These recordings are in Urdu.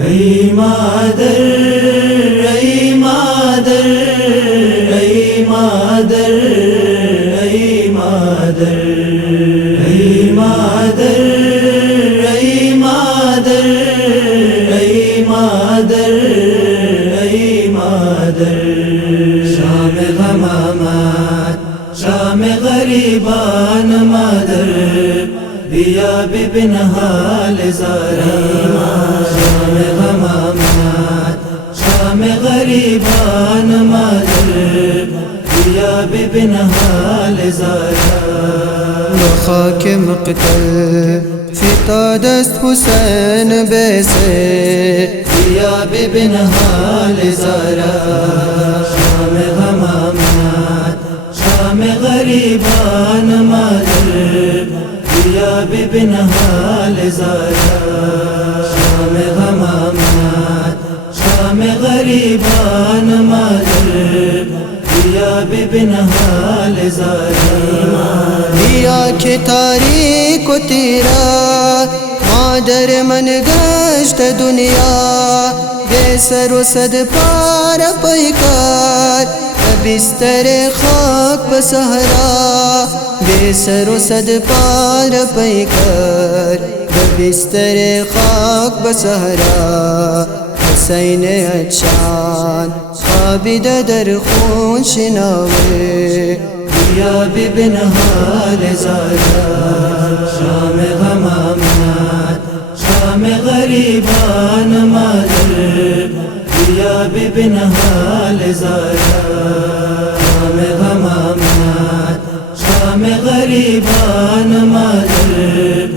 ای مادر ای مادر ای مادر ای مادر ای مادر ای مادر ای مادر ای مادر شام غمامات شام غریبان مادر بیا ببن حال زارا شام غمامات شام غریبان مادر بیا ببن حال زارا وخاك مقتل في طادست حسين بيسي بیا ببن حال زارا شام غمامات شام غریبان مادر بیا ببن حال زارا شام غمامات شام غریبان مادر بیا ببن حال زارا دیا کہ تاریک و تیرا مادر من گشت دنیا بے سر و صد پار پیکار بستر خاک بسہرا بے سر و صد پار پیکار بستر خاک بسہرا حسین اچان عابد در خون شناوے بیا ببن حال زارا شام غمامات شام غریبان مادر بیا ببن حال زارا شام غمامات شام غریبان مادر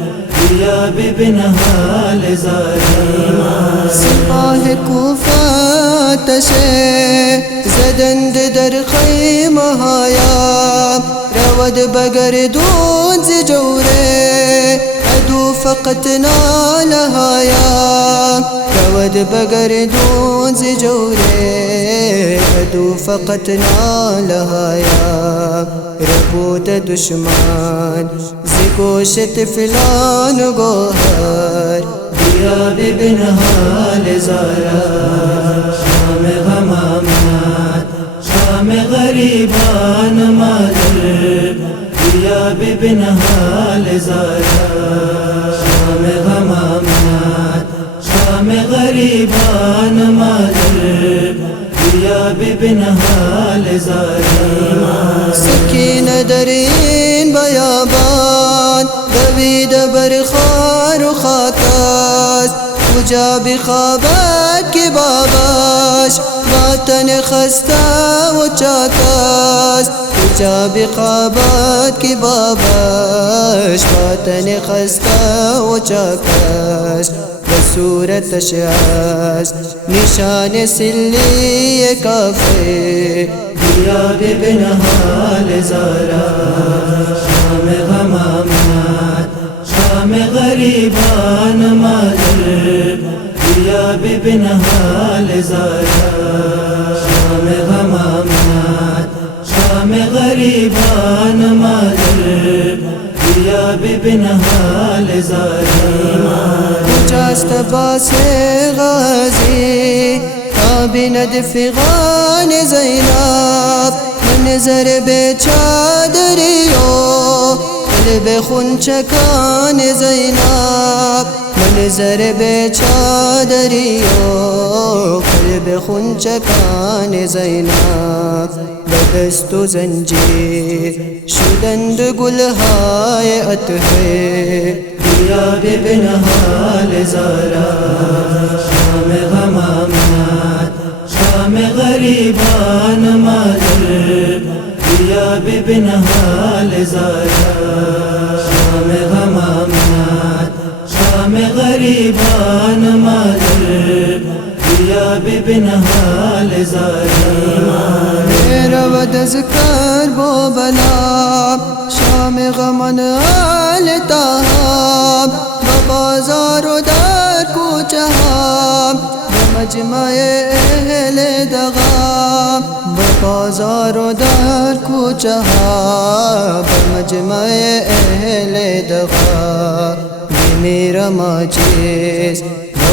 بیا ببن حال زارا سپاه کوفہ تشے زدند در خیمہ ہایا رود بگردون ز جورے عدو فقط نال ہایا رود بگردون ز جورے عدو فقط نال ہایا ربوت دشمن ز گوشت فلان گوہر بیا ببن حال زارا شام غمامات شام غریبان مادر بیا ببن حال زارا شام غمامات شام غریبان مادر بیا ببن حال زارا سکین درین بیابان دوید برخار و خاکاست کجا بخوابد که باباش وطن خسته و چاکاست کجا بخوابد که باباش وطن خسته و چاکاست بصورتش است نشان سلی کافه بیا ببن حال زارا شام غمامات شام غریبان مادر بیا ببن حال زارا شام غمامات شام غریبان مادر بیا ببن حال زارا کجاست باس غازی بیند فغان زینب منظر بے چادریو قلب خونچکان زینب منظر بے چادریو قلب خونچکان زینب بدست و زنجیر شدند گلهای اطهر بیا ببن حال زارا شام غمامات شام غریبان مادر بیا ببن حال زارا شام غمامات شام غریبان مادر بیا ببن حال زارا رود از کرب و بلا شام غمن آل تاہم ببازار و در کوچه هم بمجمع اهل دغام ببازار و در کوچه ها بمجمع اهل دغام میرا ماجیز